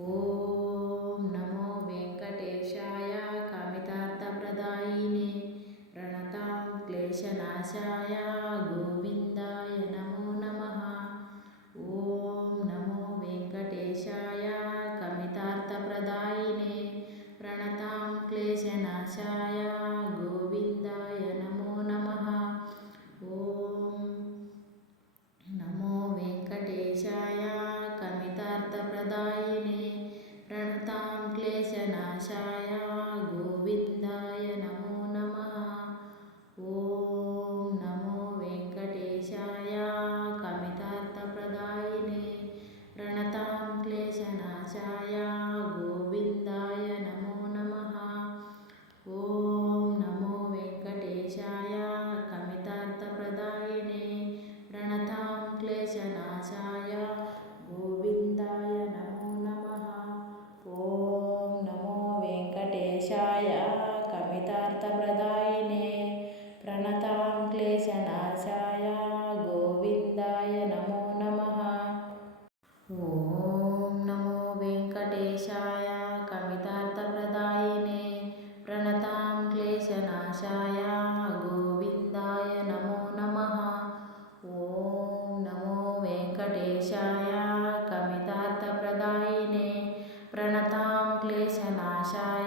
ॐ नमो वेङ्कटेशाय कामितार्थप्रदायिने प्रणतां क्लेशनाशाय प्रणतां क्लेशनाशाय गोविन्दाय नमो नमः। ॐ नमो वेङ्कटेशाय कमितार्थप्रदायिने प्रणतां क्लेशनाशाय गोविन्दाय नमो नमः। ॐ नमो वेङ्कटेशाय कमितार्थप्रदायिने प्रणतां क्लेशनाशाय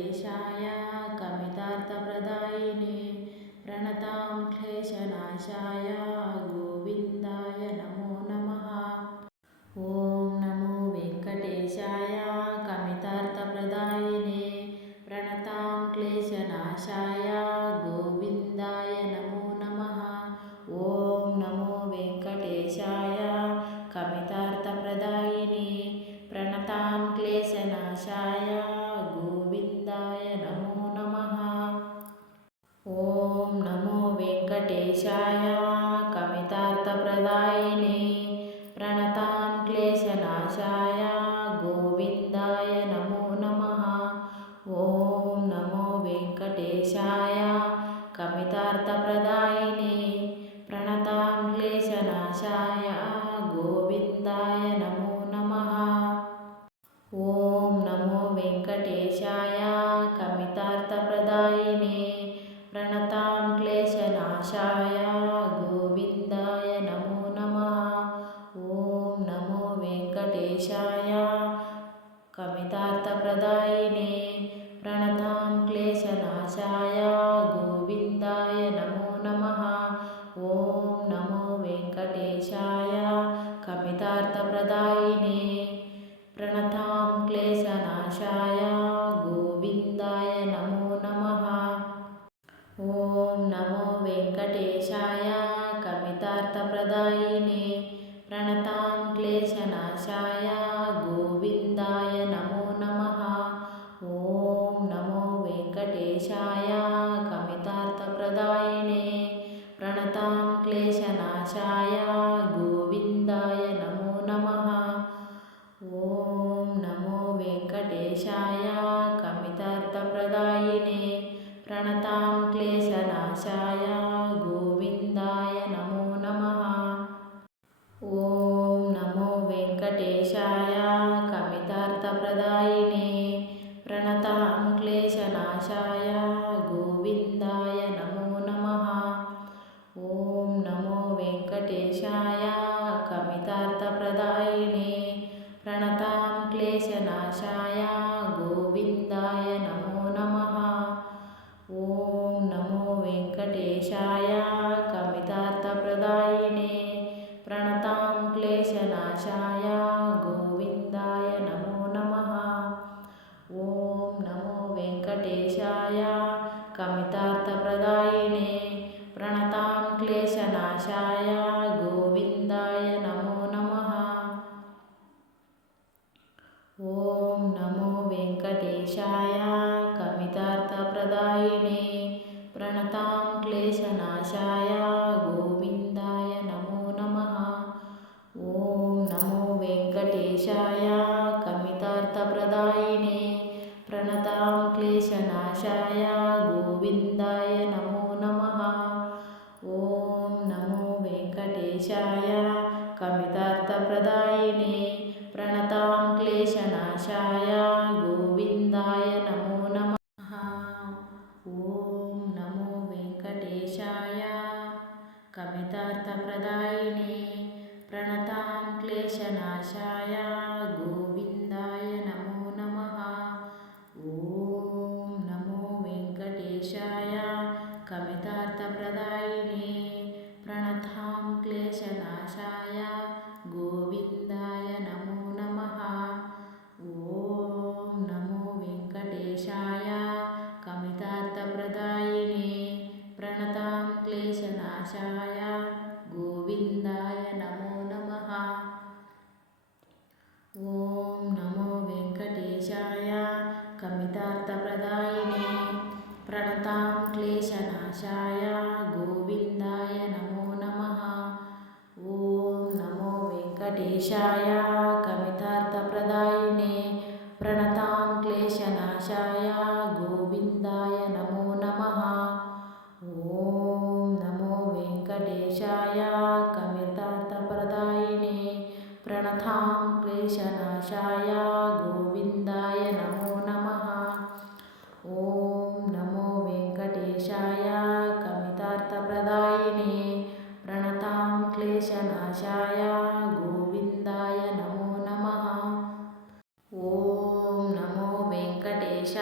वेङ्कटेशाय कमितार्थप्रदायिने प्रणतां क्लेशनाशाय गोविन्दाय नमः वेङ्कटेशाय कमितार्थप्रदायिने प्रणतां क्लेशनाशाय गोविन्दाय नमो नमः। ॐ नमो वेङ्कटेशाय। कमितार्थप्रदायिने क्लेशनाशाय गोविन्दाय नमो नमः ॐ नमो वेङ्कटेशाय कमितार्थप्रदायिने प्रणतां क्लेशनाशाय गोविन्दाय नमो नमः ॐ नमो वेङ्कटेशाय कमितार्थप्रदायिने प्रणतां क्लेशनाशाय वेङ्कटेशाय कमितार्थप्रदायिने प्रणतां क्लेशनाशाय गोविन्दाय नमो नमः। ॐ नमो वेङ्कटेशाय कमितार्थप्रदायिने प्रणतां क्लेशनाशाय गोविन्दाय नमो नमः। ॐ नमो वेङ्कटेशाय कमितार्थप्रदायिने प्रणतां क्लेशनाशाय नमः ॐ नमो वेङ्कटेश वेङ्कटेशाय कमितार्थप्रदायिने प्रणतां क्लेशनाशाय गोविन्दाय नमो नमः। ॐ नमो वेङ्कटेशाय कमितार्थप्रदायिने प्रणतां क्लेशनाशाय गोविन्दाय नमो नमः। ॐ नमो वेङ्कटेशाय कमितार्थप्रदायिने प्रणतां क्लेशनाशाय क्लेशनाशाय गोविन्दाय नमो नमः। ॐ नमो वेङ्कटेशाय कमितार्थप्रदायिने प्रणतां क्लेशनाशाय गोविन्दाय नमो नमः। ॐ नमो वेङ्कटेशाय वेङ्कटेशाय कमितार्थप्रदायिने प्रणतां क्लेशनाशाय गोविन्दाय नमो नमः। ॐ नमो वेङ्कटेशाय कमितार्थप्रदायिने प्रणतां क्लेशनाशाय गोविन्दाय नमो नमः। ॐ नमो वेङ्कटेशाय कमितार्थप्रदायिने प्रणतां क्लेशनाशाय गोविन्दाय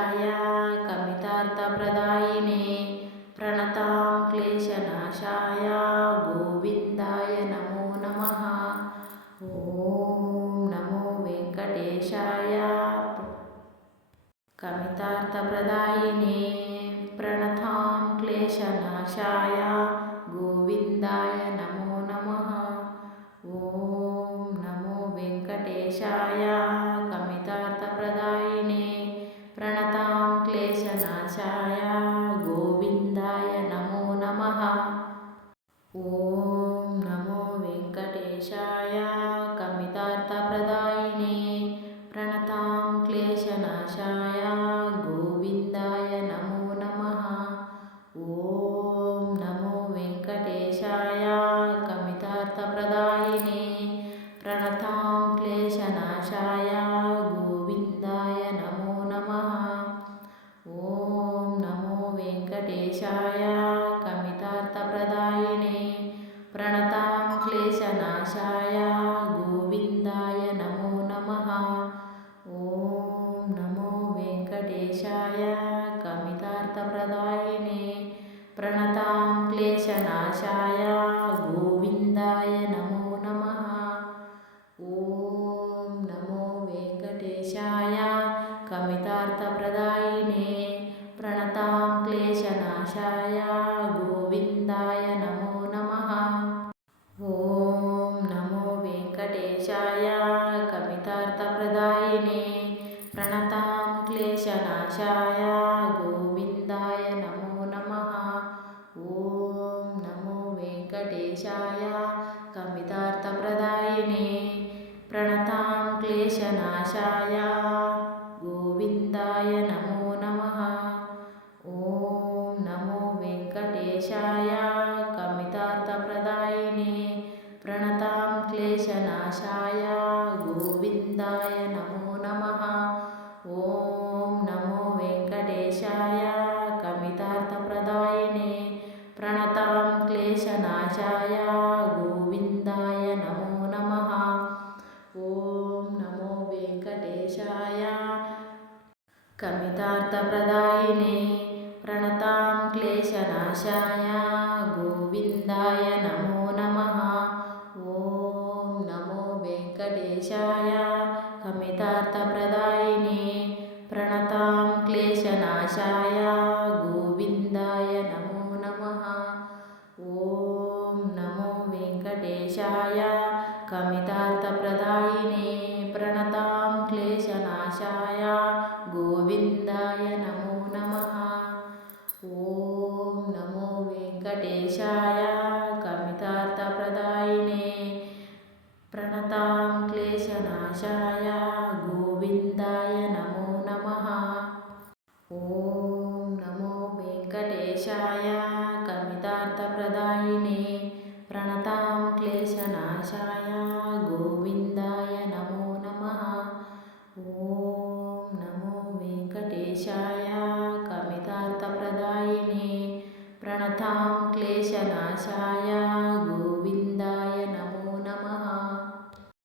वेङ्कटेशाय कमितार्थप्रदायिने प्रणतां क्लेशनाशाय गोविन्दाय नमो नमः। ॐ नमो वेङ्कटेशाय। कमितार्थप्रदायिने प्रणतां क्लेशनाशाय गोविन्दाय वेङ्कटेशाय कमितार्थप्रदायिने प्रणतां क्लेशनाशाय गोविन्दाय नमो नमः। ॐ नमो वेङ्कटेशाय कमितार्थप्रदायिने प्रणतां क्लेशनाशाय गोविन्दाय नमः वेङ्कटेशाय कमितार्थप्रदायिने प्रणतां क्लेशनाशाय गोविन्दाय नमो नमः। ॐ नमो वेङ्कटेशाय क्लेशनाशाय गोविन्दाय नमो नमः। ॐ नमो वेङ्कटेशाय। कमितार्थप्रदायिने प्रणतां क्लेशनाशाय गोविन्दाय नमो नमः। ॐ नमो वेङ्कटेशाय। कमितार्थप्रदायिने प्रणतां क्लेशनाशाय కమితార్థప్రదాయినే ప్రణతాం క్లేశనాశాయ గోవిందాయ నమో నమ ఓం నమో వెంకటేశాయ కమితార్థప్రదాయినే ప్రణతాం క్లేశనాశాయ